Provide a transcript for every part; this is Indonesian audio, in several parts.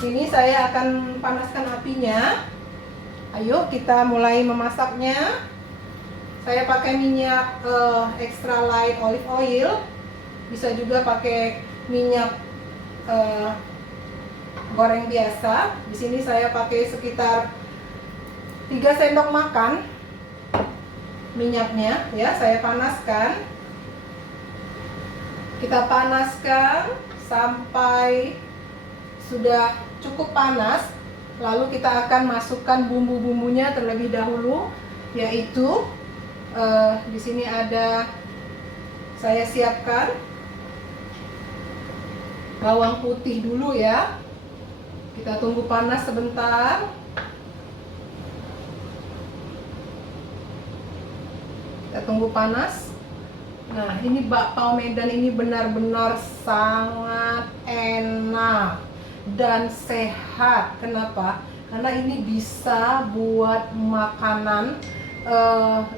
Ini saya akan panaskan apinya. Ayo kita mulai memasaknya. Saya pakai minyak extra light olive oil. Bisa juga pakai minyak goreng biasa. Di sini saya pakai sekitar 3 sendok makan minyaknya ya. Saya panaskan. Kita panaskan sampai sudah cukup panas. Lalu kita akan masukkan bumbu-bumbunya terlebih dahulu, yaitu di sini ada, saya siapkan bawang putih dulu ya. Kita tunggu panas sebentar. Kita tunggu panas. Nah, ini bakpao Medan ini benar-benar sangat enak dan sehat. Kenapa? Karena ini bisa buat makanan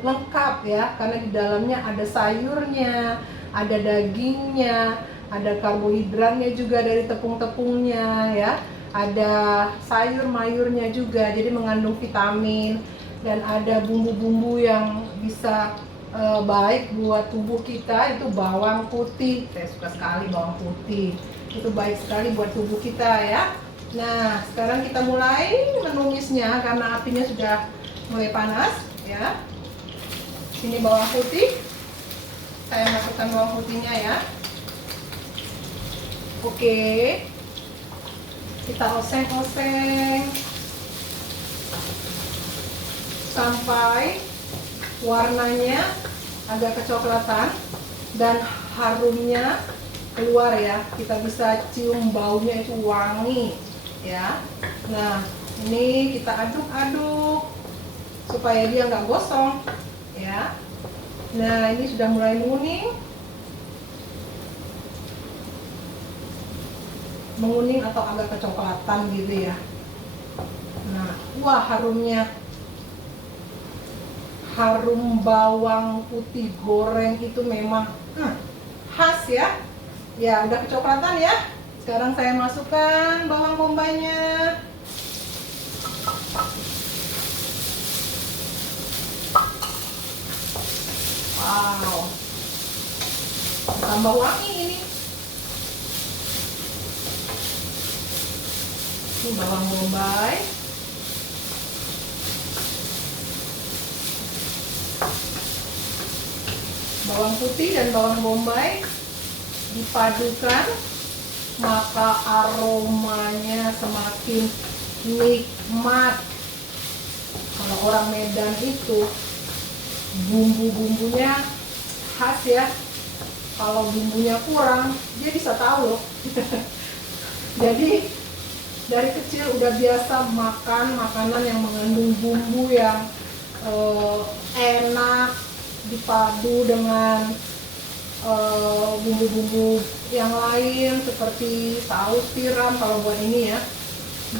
lengkap ya. Karena di dalamnya ada sayurnya, ada dagingnya, ada karbohidratnya juga dari tepung-tepungnya ya. Ada sayur mayurnya juga, jadi mengandung vitamin. Dan ada bumbu-bumbu yang bisa baik buat tubuh kita, itu bawang putih. Saya suka sekali bawang putih, itu baik sekali buat tubuh kita ya. Nah, sekarang kita mulai menumisnya karena apinya sudah mulai panas ya. Sini bawang putih, saya masukkan bawang putihnya ya. Oke, kita oseng-oseng sampai warnanya agak kecoklatan dan harumnya keluar ya. Kita bisa cium baunya, itu wangi ya. Nah, ini kita aduk-aduk supaya dia nggak gosong ya. Nah, ini sudah mulai menguning atau agak kecoklatan gitu ya. Nah, wah, harum bawang putih goreng itu memang khas ya. Ya, udah kecoklatan ya. Sekarang saya masukkan bawang bombaynya. Wow, tambah wangi ini. Ini bawang bombay. Bawang putih dan bawang bombay dipadukan, maka aromanya semakin nikmat. Kalau orang Medan itu bumbu-bumbunya khas ya. Kalau bumbunya kurang, dia bisa tahu loh. Jadi dari kecil udah biasa makan makanan yang mengandung bumbu yang enak, dipadu dengan bumbu-bumbu yang lain seperti saus tiram kalau buat ini ya,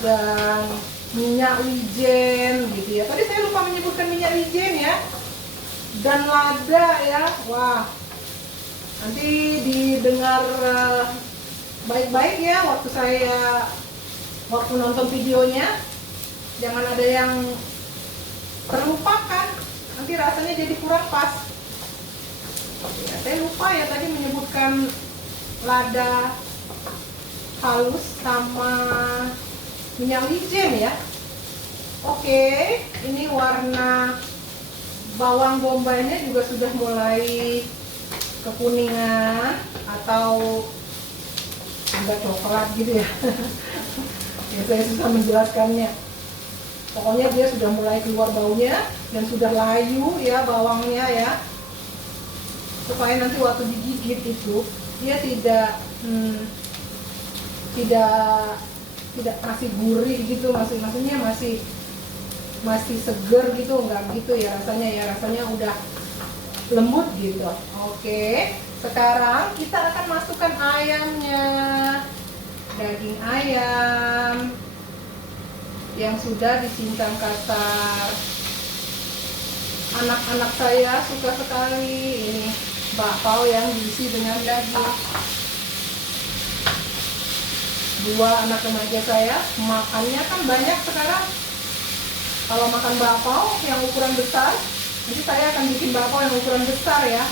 dan minyak wijen gitu ya. Tadi saya lupa menyebutkan minyak wijen ya, dan lada ya. Wah, nanti didengar baik-baik ya waktu nonton videonya. Jangan ada yang terlupakan, nanti rasanya jadi kurang pas ya. Saya lupa ya tadi menyebutkan lada halus sama minyak wijen ya. Oke, ini warna bawang bombaynya juga sudah mulai kekuningan atau agak coklat gitu ya. Ya, saya susah menjelaskannya. Pokoknya dia sudah mulai keluar baunya dan sudah layu ya bawangnya ya. Supaya nanti waktu digigit itu dia tidak masih gurih gitu, maksudnya masih seger gitu, enggak gitu ya rasanya udah lembut gitu. Oke, sekarang kita akan masukkan ayamnya, daging ayam yang sudah dicincang kasar. Anak-anak saya suka sekali ini bakpao yang diisi dengan daging. Dua anak remaja saya makannya kan banyak sekarang. Kalau makan bakpao yang ukuran besar, nanti saya akan bikin bakpao yang ukuran besar ya,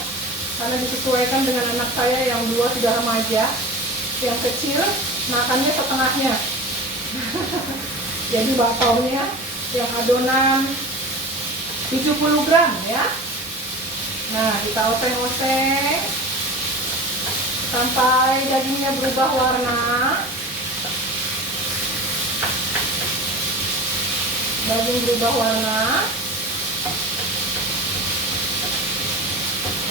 karena disesuaikan dengan anak saya yang dua sudah remaja, yang kecil makannya setengahnya. Jadi bakpaonya yang adonan 70 gram ya. Nah, kita oseng-oseng sampai dagingnya berubah warna. Daging berubah warna.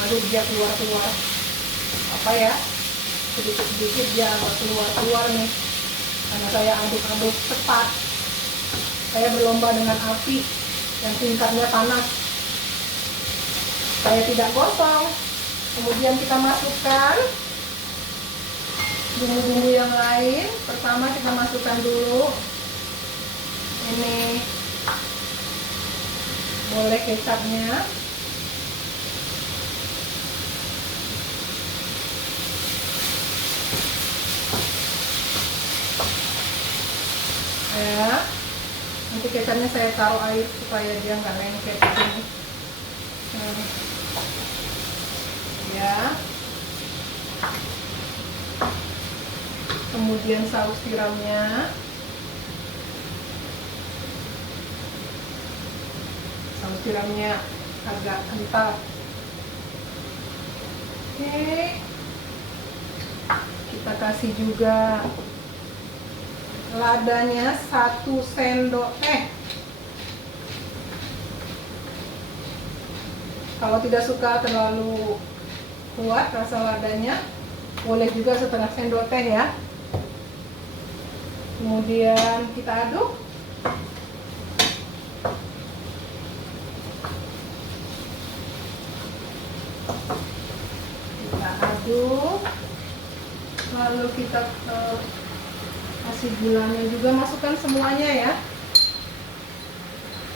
Aduh, dia keluar-keluar apa ya, sedikit-sedikit dia agak keluar-keluar nih, karena saya aduk-aduk cepat. Saya berlomba dengan api yang tingkatnya panas. Saya tidak gosong. Kemudian kita masukkan bumbu-bumbu yang lain. Pertama kita masukkan dulu ini, boleh kecapnya. Ya, nanti kecapnya saya taruh air supaya dia nggak lengket di sini. Ya, kemudian saus tiramnya. Saus tiramnya agak kental. Oke, kita kasih juga ladanya 1 sendok teh. Kalau tidak suka terlalu kuat rasa ladanya, boleh juga setengah sendok teh ya. Kemudian kita aduk. Kita aduk. Lalu kita kasih gulanya juga, masukkan semuanya ya.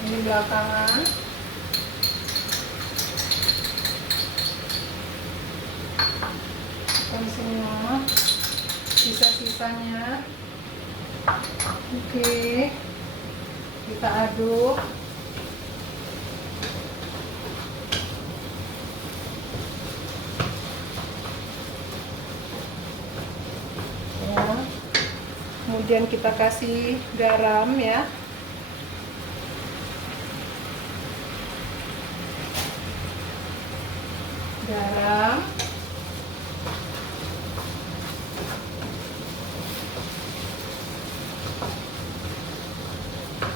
Ini belakangan. Masukkan semua sisa-sisanya. Oke, kita aduk. Ya. Kemudian kita kasih garam ya. Garam.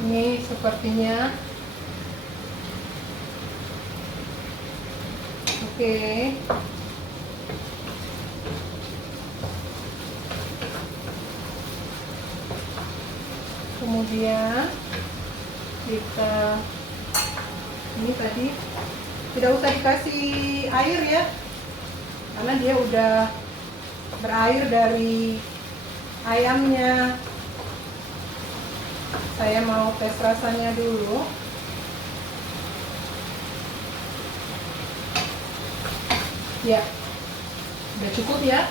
Ini sepertinya oke. Kemudian kita ini tadi tidak usah dikasih air ya, karena dia udah berair dari ayamnya. Saya mau tes rasanya dulu. Ya, udah cukup ya.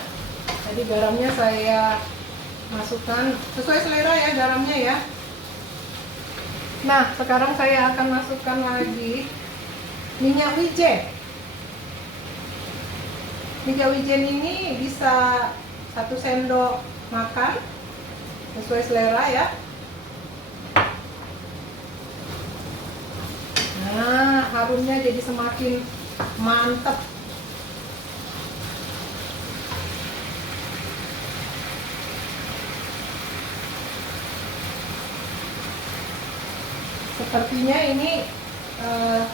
Tadi garamnya saya masukkan sesuai selera ya, garamnya ya. Nah, sekarang saya akan masukkan lagi minyak wijen. Minyak wijen ini bisa 1 sendok makan, sesuai selera ya. Nah, harumnya jadi semakin mantap. Sepertinya ini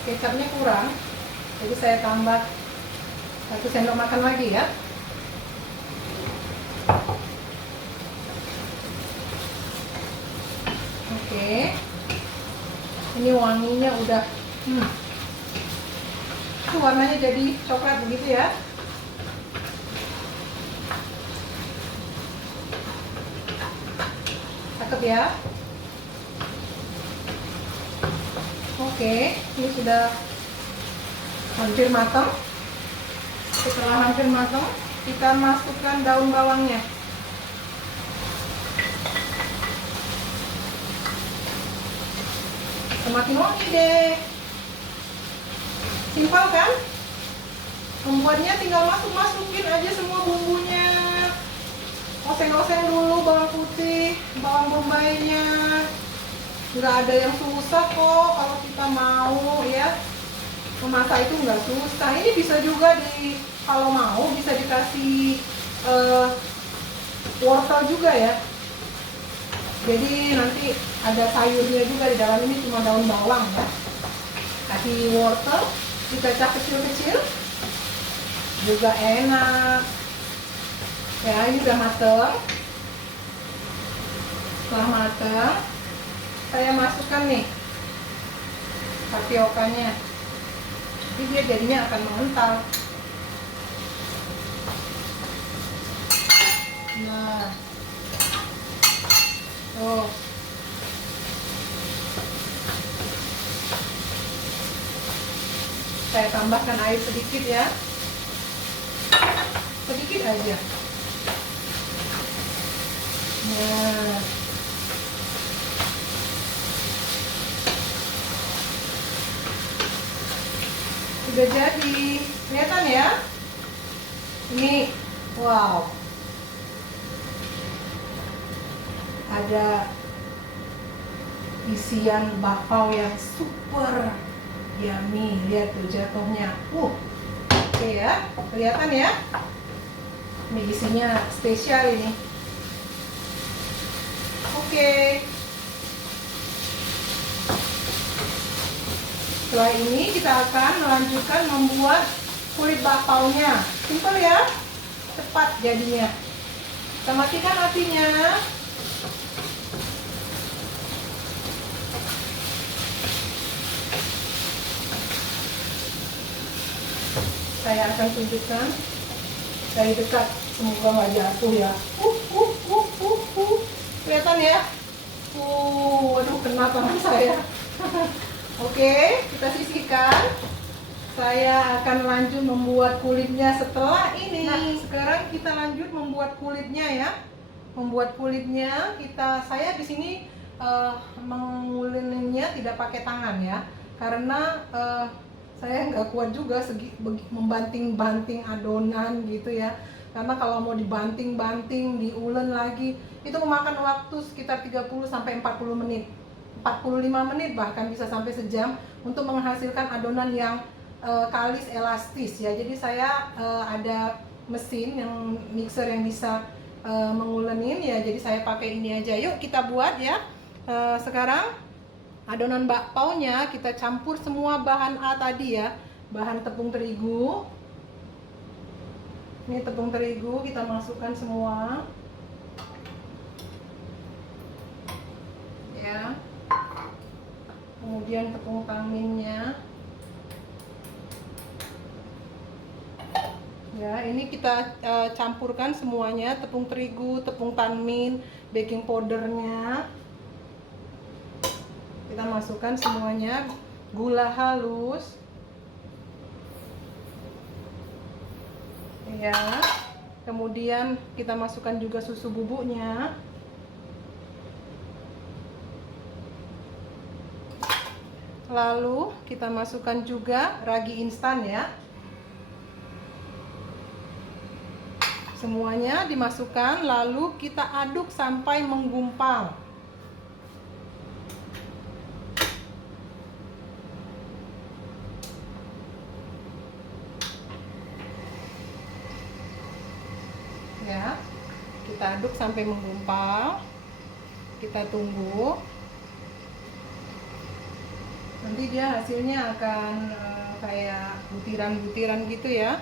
kecapnya kurang, jadi saya tambah 1 sendok makan lagi ya. Oke, ini wanginya udah warnanya jadi coklat begitu ya. Cakep ya. Oke, ini sudah hampir matang. Setelah hampir matang, kita masukkan daun bawangnya. semakin wangi deh. Simpel kan? Membuatnya tinggal masukin aja semua bumbunya. Oseng-oseng dulu bawang putih, bawang bombaynya. Nggak ada yang susah kok kalau kita mau ya. Memasak itu nggak susah. Ini bisa juga kalau mau bisa dikasih wortel juga ya. Jadi nanti ada sayurnya juga di dalam, ini cuma daun bawang ya. Kasih wortel, dicacah kecil-kecil, juga enak. Ya, ini udah mateng. Setelah mateng, saya masukkan nih tapiokanya. Jadi dia jadinya akan mengental. Nah, tuh. Saya tambahkan air sedikit ya, sedikit aja. Nah, sudah jadi, kelihatan ya. Ini, wow, ada isian bakpao yang super yummy. Lihat tuh jatuhnya. Oke ya, kelihatan ya. Ini isinya spesial ini. Oke. Setelah ini kita akan melanjutkan membuat kulit bakpaonya. Simpel ya, cepat jadinya. Kita matikan apinya. Saya akan tunjukkan dari dekat, semoga nggak jatuh ya. Kelihatan ya? Aduh, kena tangan saya. Oke, kita sisihkan. Saya akan lanjut membuat kulitnya setelah ini. Nah, sekarang kita lanjut membuat kulitnya ya. Membuat kulitnya saya di sini mengulininnya tidak pakai tangan ya, karena saya nggak kuat juga membanting-banting adonan gitu ya. Karena kalau mau dibanting-banting, diulen lagi, itu memakan waktu sekitar 30 sampai 40 menit. 45 menit bahkan bisa sampai sejam untuk menghasilkan adonan yang kalis elastis ya. Jadi saya ada mesin yang mixer yang bisa mengulenin ya. Jadi saya pakai ini aja. Yuk kita buat ya. Sekarang adonan bakpaonya kita campur semua bahan A tadi ya. Bahan tepung terigu. Ini tepung terigu kita masukkan semua. Ya. Kemudian tepung taminnya. Ya, ini kita campurkan semuanya, tepung terigu, tepung tamin, baking powdernya. Kita masukkan semuanya, gula halus. Ya. Kemudian kita masukkan juga susu bubuknya. Lalu kita masukkan juga ragi instan ya. Semuanya dimasukkan, lalu kita aduk sampai menggumpal. Ya, kita aduk sampai menggumpal. Kita tunggu. Nanti dia hasilnya akan kayak butiran-butiran gitu ya.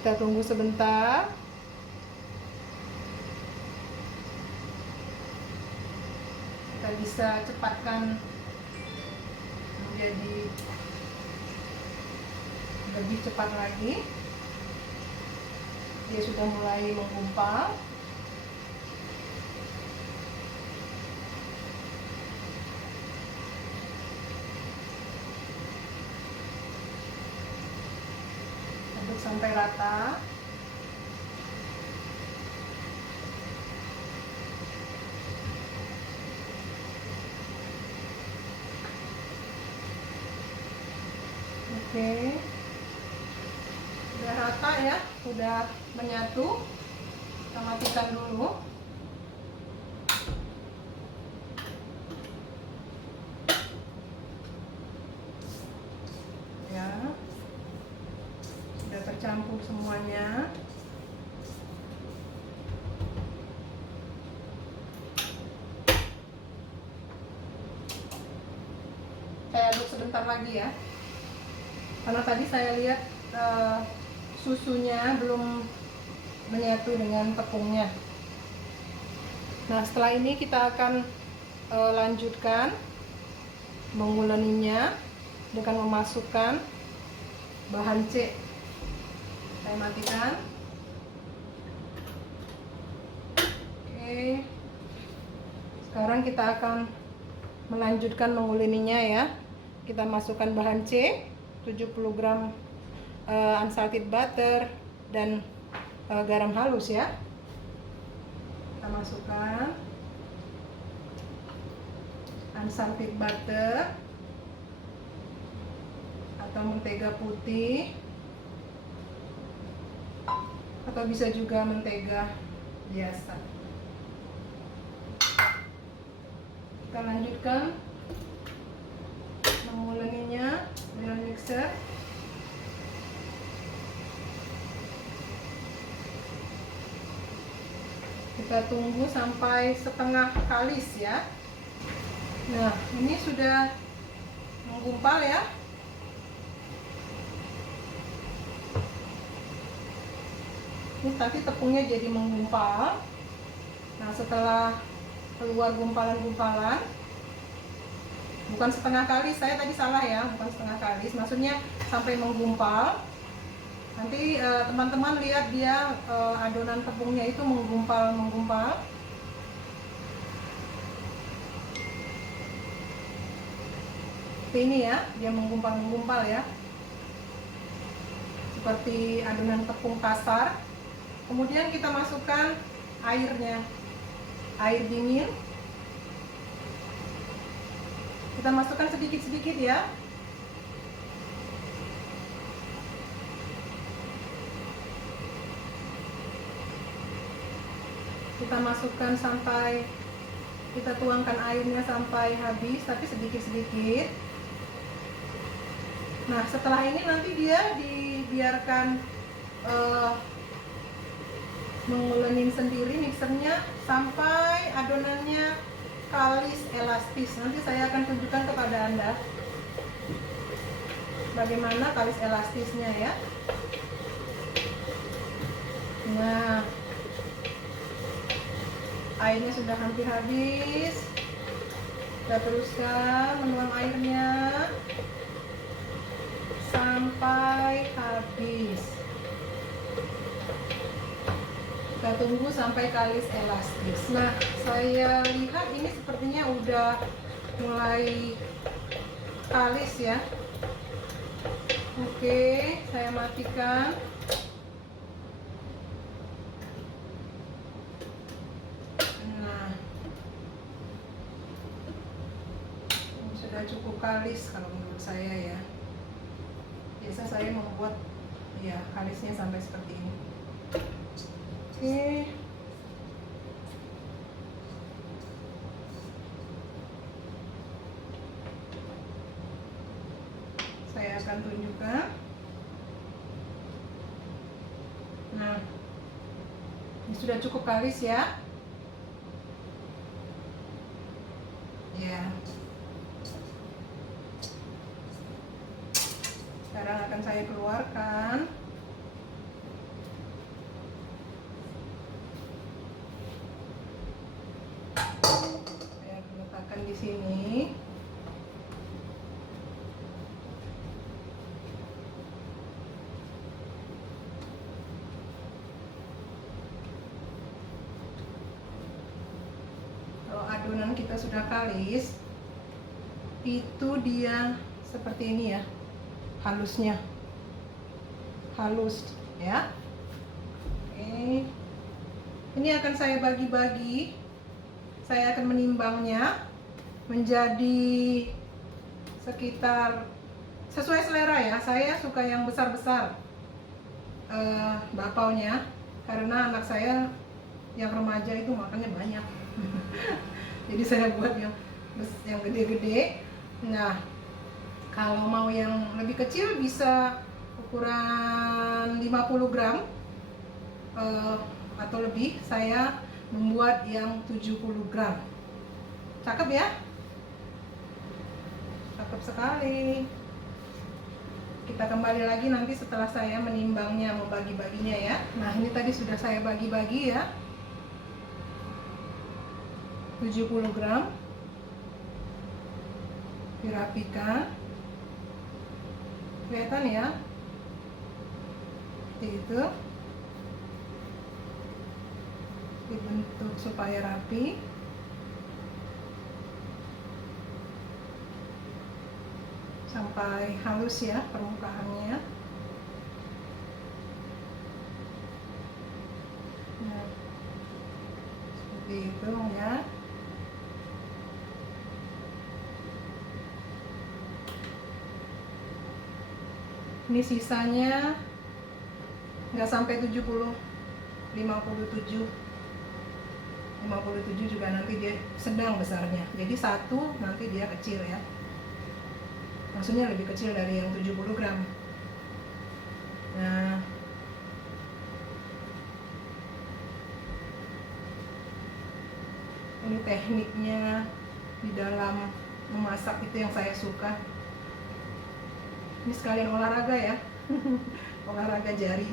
Kita tunggu sebentar. Kita bisa cepatkan menjadi lebih cepat lagi. Dia sudah mulai menggumpal. Aduk sampai rata. Oke, udah rata ya, udah menyatu. Kita matikan dulu. Ya, sudah tercampur semuanya. Saya aduk sebentar lagi ya, karena tadi saya lihat susunya belum menyatu dengan tepungnya. Nah, setelah ini kita akan lanjutkan menguleninya dengan memasukkan bahan C. Saya matikan. Oke, sekarang kita akan melanjutkan menguleninya ya. Kita masukkan bahan C, 70 gram unsalted butter dan garam halus ya. Kita masukkan unsalted butter atau mentega putih, atau bisa juga mentega biasa. Kita lanjutkan menguleninya dengan mixer. Kita tunggu sampai setengah kalis ya. Nah, ini sudah menggumpal ya. Ini tadi tepungnya jadi menggumpal. Nah, setelah keluar gumpalan-gumpalan, bukan setengah kalis, saya tadi salah ya, bukan setengah kalis, maksudnya sampai menggumpal. Nanti teman-teman lihat dia adonan tepungnya itu menggumpal. Seperti ini ya, dia menggumpal ya, seperti adonan tepung kasar. Kemudian kita masukkan airnya, air dingin. Kita masukkan sedikit-sedikit ya. Kita masukkan sampai, kita tuangkan airnya sampai habis, tapi sedikit-sedikit. Nah, setelah ini nanti dia dibiarkan mengulenin sendiri mixernya sampai adonannya kalis elastis. Nanti saya akan tunjukkan kepada Anda bagaimana kalis elastisnya ya. Nah, airnya sudah hampir habis. Kita teruskan menuang airnya sampai habis. Kita tunggu sampai kalis elastis. Nah, saya lihat ini sepertinya udah mulai kalis ya. Oke, saya matikan. Nah, ini sudah cukup kalis kalau menurut saya ya. Biasa saya membuat ya kalisnya sampai seperti ini. Oke. Saya akan tunjukkan. Nah, ini sudah cukup kalis ya. Ya. Sekarang akan saya keluarkan. Saya letakkan di sini. Kalau adonan kita sudah kalis, itu dia seperti ini ya, halusnya, halus ya. Oke, ini akan saya bagi-bagi. Saya akan menimbangnya menjadi sekitar sesuai selera ya. Saya suka yang besar-besar bakpaunya, karena anak saya yang remaja itu makannya banyak. Jadi saya buat yang gede-gede. Nah, kalau mau yang lebih kecil bisa ukuran 50 gram atau lebih. Saya membuat yang 70 gram. Cakep ya? Cakep sekali. Kita kembali lagi nanti setelah saya menimbangnya, membagi-baginya ya. Nah, ini tadi sudah saya bagi-bagi ya. 70 gram. Dirapikan. Kelihatan ya? Seperti itu. Dibentuk supaya rapi. Sampai halus ya permukaannya. Nah, seperti itu ya. Ini sisanya nggak sampai 70, 57 juga nanti dia sedang besarnya. Jadi satu nanti dia kecil ya. Maksudnya lebih kecil dari yang 70 gram. Nah, ini tekniknya di dalam memasak itu yang saya suka. Ini sekalian olahraga ya. Olahraga jari.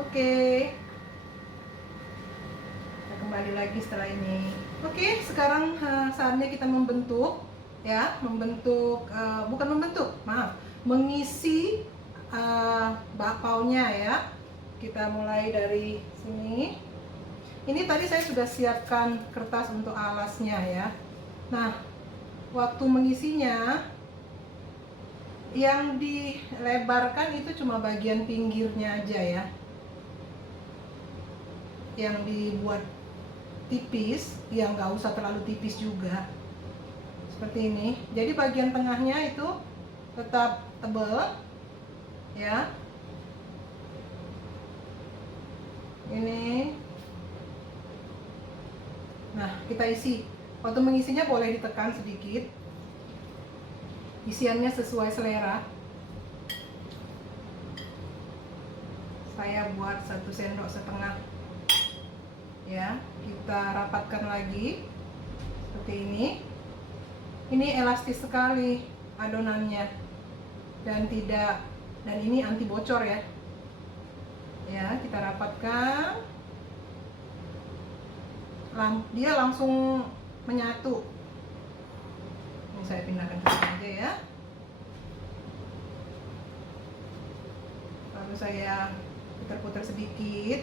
Oke. Kita kembali lagi setelah ini. Oke, sekarang saatnya kita membentuk ya, mengisi bakpaunya ya. Kita mulai dari sini. Ini tadi saya sudah siapkan kertas untuk alasnya ya. Nah, waktu mengisinya yang dilebarkan itu cuma bagian pinggirnya aja ya. Yang dibuat tipis, yang nggak usah terlalu tipis juga. Seperti ini. Jadi bagian tengahnya itu tetap tebal ya. Ini. Nah, kita isi. Waktu mengisinya boleh ditekan sedikit. Isiannya sesuai selera. Saya buat 1,5 sendok ya. Kita rapatkan lagi seperti ini. Ini elastis sekali adonannya dan ini anti bocor ya. Ya, kita rapatkan. Dia langsung menyatu. Ini saya pindahkan ke sini aja ya. Lalu saya putar-putar sedikit,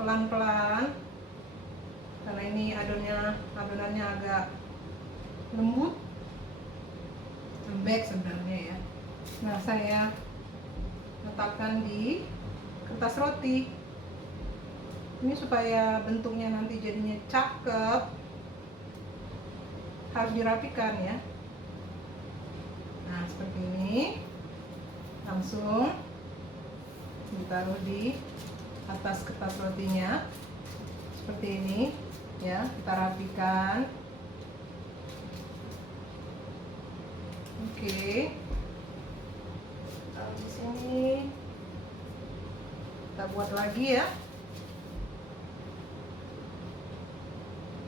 pelan-pelan, karena ini adonannya agak lembut, lembek sebenarnya ya. Nah, saya letakkan di kertas roti. Ini supaya bentuknya nanti jadinya cakep, harus dirapikan ya. Nah, seperti ini. Langsung ditaruh di atas kertas rotinya. Seperti ini ya, kita rapikan. Oke. Taruh di sini. Kita buat lagi ya.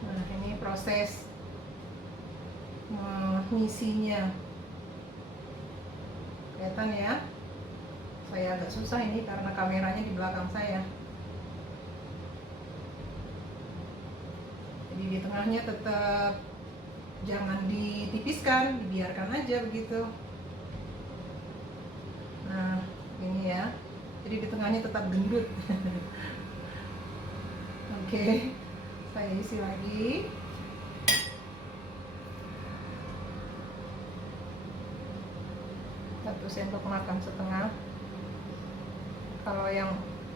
Nah, ini proses mengisinya. Kelihatan ya? Saya agak susah ini karena kameranya di belakang saya. Jadi di tengahnya tetap jangan ditipiskan, dibiarkan aja begitu. Nah, ini ya. Jadi di tengahnya tetap gendut. Oke. Saya isi lagi. Satu sendok makan setengah.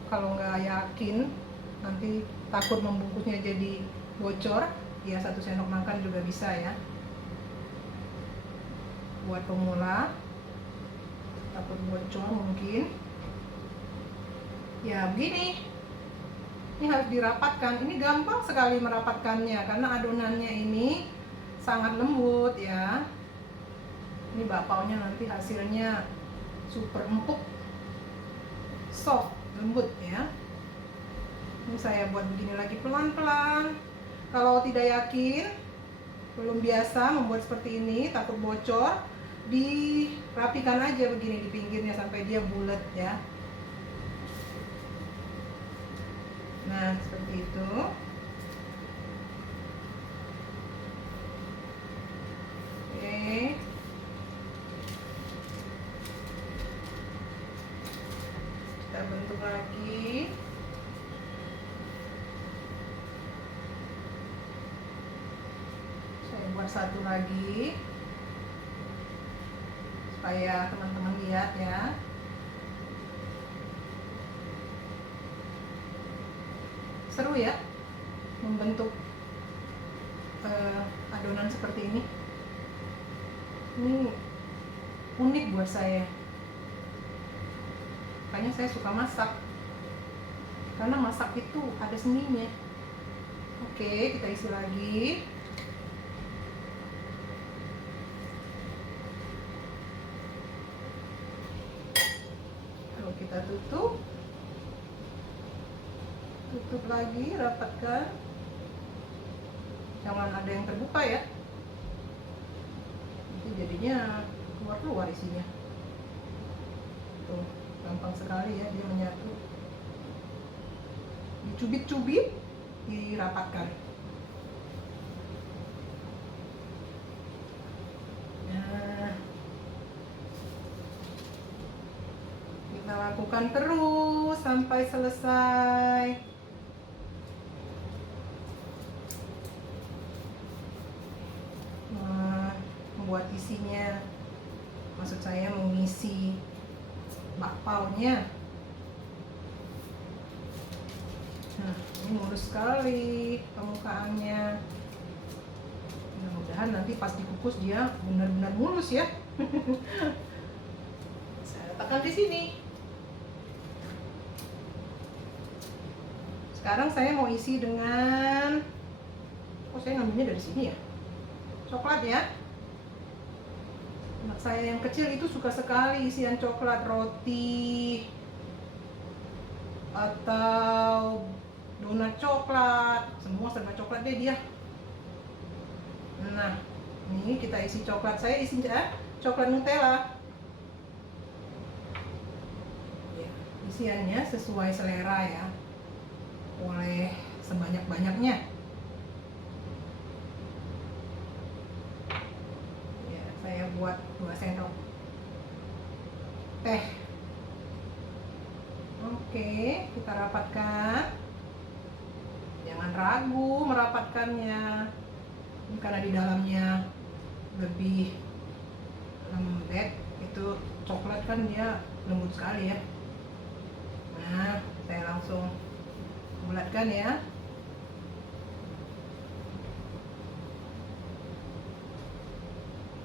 Kalau nggak yakin nanti takut membungkusnya jadi bocor, ya 1 sendok makan juga bisa ya. buat pemula, takut bocor mungkin. Ya begini, ini harus dirapatkan. Ini gampang sekali merapatkannya karena adonannya ini sangat lembut ya. Ini bakpaunya nanti hasilnya super empuk, soft, lembut ya. Ini saya buat begini lagi pelan-pelan. Kalau tidak yakin, belum biasa membuat seperti ini, takut bocor, dirapikan aja begini di pinggirnya sampai dia bulat ya. Nah, seperti itu. Oke. Kita bentuk lagi. Buat satu lagi supaya teman-teman lihat ya. Seru ya membentuk adonan seperti ini. Ini unik buat saya, makanya saya suka masak karena masak itu ada seninya. Oke, kita isi lagi. Kita tutup lagi, rapatkan, jangan ada yang terbuka ya, nanti jadinya keluar isinya. Tuh, gampang sekali ya dia menyatu, dicubit-cubit, dirapatkan. Nah, kita lakukan terus sampai selesai. Nah, membuat isinya, maksud saya mengisi bakpaunya. Nah, ini mulus sekali permukaannya. Mudah-mudahan nanti pas dikukus dia benar-benar mulus ya. Saya letakkan di sini. Sekarang saya mau isi dengan, saya ngambilnya dari sini ya, coklat ya. Anak saya yang kecil itu suka sekali isian coklat, roti atau donat coklat, semua serba coklat deh dia. Nah, ini kita isi coklat. Saya isi coklat Nutella. Ya, isiannya sesuai selera ya. Boleh sebanyak-banyaknya. Ya, saya buat 2 sendok teh. Oke, kita rapatkan. Jangan ragu merapatkannya, karena di dalamnya lebih lembek. Itu coklat kan dia lembut sekali ya. Nah, saya langsung bulatkan ya.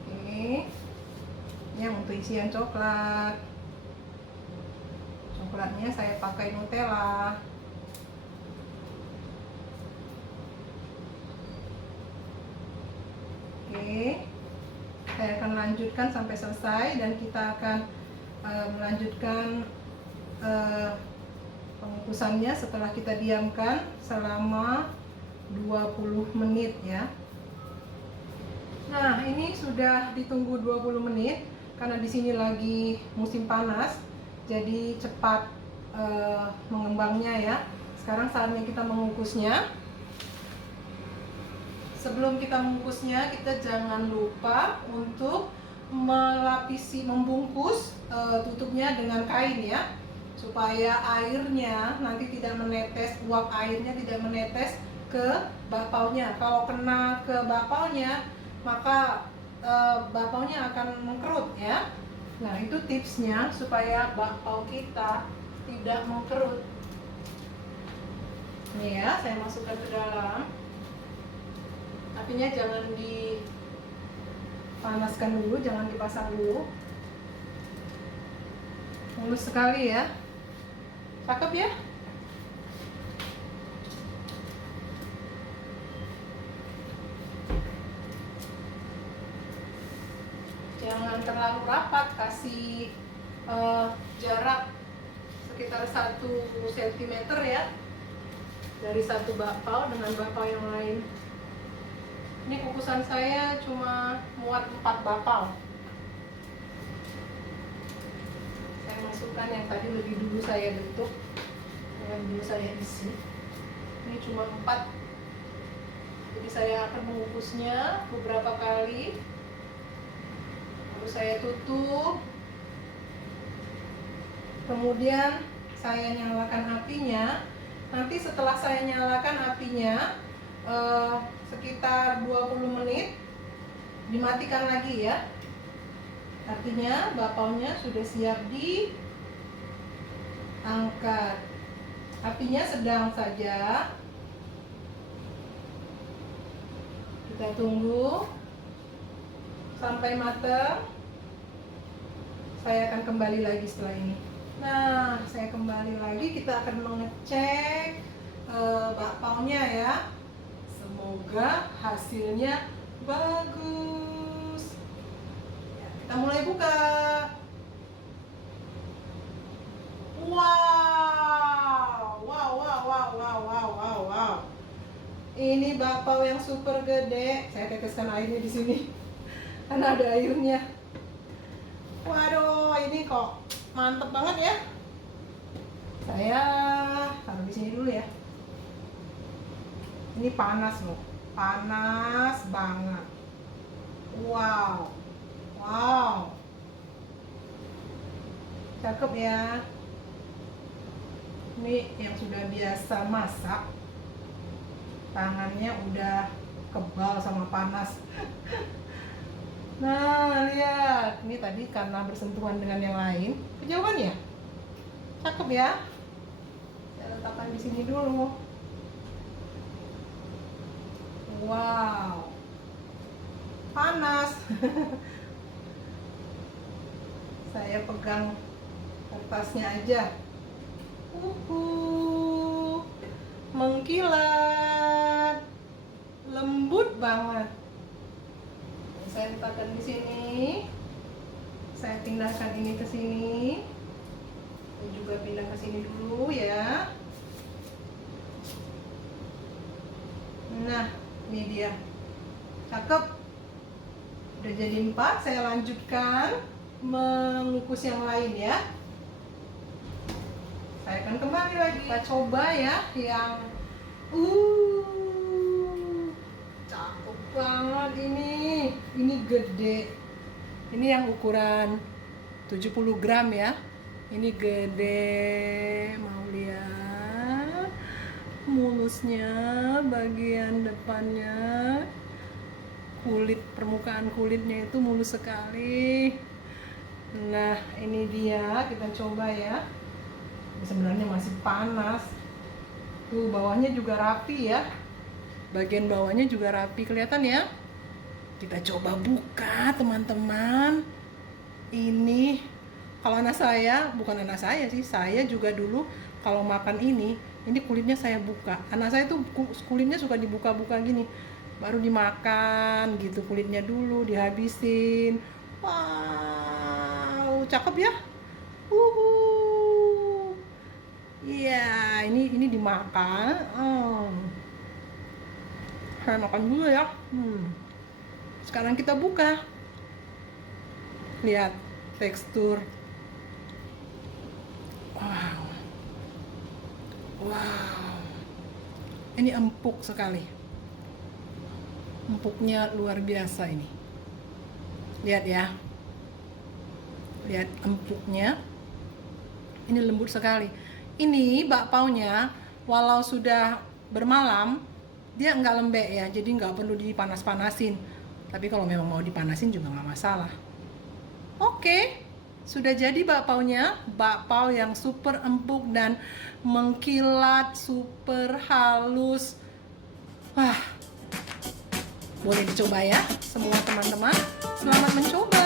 Oke, yang untuk isian coklat, coklatnya saya pakai Nutella. Oke, saya akan lanjutkan sampai selesai dan kita akan melanjutkan pengukusannya setelah kita diamkan selama 20 menit ya. Nah, ini sudah ditunggu 20 menit karena di sini lagi musim panas, jadi cepat mengembangnya ya. Sekarang saatnya kita mengukusnya. Sebelum kita mengukusnya, kita jangan lupa untuk melapisi, membungkus tutupnya dengan kain ya, supaya airnya nanti tidak menetes, uap airnya tidak menetes ke bakpaunya. Kalau kena ke bakpaunya, maka bakpaunya akan mengkerut ya. Nah, itu tipsnya supaya bakpau kita tidak mengkerut. Nih ya, saya masukkan ke dalam. Apinya jangan Panaskan dulu, jangan dipasang dulu. Mulus sekali ya. Cakep ya. Jangan terlalu rapat, kasih jarak sekitar 1 cm ya, dari satu bakpao dengan bakpao yang lain. Ini kukusan saya cuma muat 4 bakpao. Saya masukkan yang tadi lebih dulu saya bentuk, yang dulu saya isi. Ini cuma 4. Jadi saya akan mengukusnya beberapa kali. Lalu saya tutup. Kemudian saya nyalakan apinya. Nanti setelah saya nyalakan apinya sekitar 20 menit, dimatikan lagi ya. Artinya bakpaonya sudah siap diangkat. Apinya sedang saja. Kita tunggu sampai matang. Saya akan kembali lagi setelah ini. Nah, saya kembali lagi. Kita akan mengecek bakpaonya ya. Semoga hasilnya bagus. Ya, kita mulai buka. Wow, wow, wow, wow, wow, wow, wow, wow. Ini bakpao yang super gede. Saya teteskan airnya di sini karena ada airnya. Waduh, ini kok mantep banget ya. Saya taruh di sini dulu ya. Ini panas loh, panas banget. Wow, wow, cakep ya. Ini yang sudah biasa masak, tangannya udah kebal sama panas. Nah, lihat, ini tadi karena bersentuhan dengan yang lain, kejauhan ya, cakep ya. Saya letakkan di sini dulu. Wow, panas. Saya pegang kertasnya aja. Mengkilat, lembut banget. Saya letakkan di sini. Saya pindahkan ini ke sini. Saya juga pindah ke sini dulu ya. Nah, ini dia. Cakep. Udah jadi 4. Saya lanjutkan mengukus yang lain ya. Saya akan kembali lagi. Kita coba ya yang cakep banget ini. Ini gede. Ini yang ukuran 70 gram ya. Ini gede. Mau lihat mulusnya, bagian depannya, kulit, permukaan kulitnya itu mulus sekali. Nah, ini dia, kita coba ya. Sebenarnya masih panas. Tuh, bawahnya juga rapi ya. Bagian bawahnya juga rapi, kelihatan ya. Kita coba buka, teman-teman. Ini kalau anak saya, bukan anak saya sih, saya juga dulu kalau makan ini kulitnya saya buka. Anak saya tuh kulitnya suka dibuka-buka gini, baru dimakan gitu, kulitnya dulu dihabisin. Wow, cakep ya. Iya, ini dimakan. Saya makan dulu ya. Sekarang kita buka. Lihat tekstur. Wow. Wow. Ini empuk sekali. Empuknya luar biasa ini. Lihat ya. Lihat empuknya. Ini lembut sekali. Ini bakpaonya walau sudah bermalam, dia nggak lembek ya, jadi nggak perlu dipanas-panasin. Tapi kalau memang mau dipanasin juga nggak masalah. Oke, sudah jadi bakpaonya. Bakpao yang super empuk dan mengkilat, super halus. Wah, boleh dicoba ya semua teman-teman. Selamat mencoba.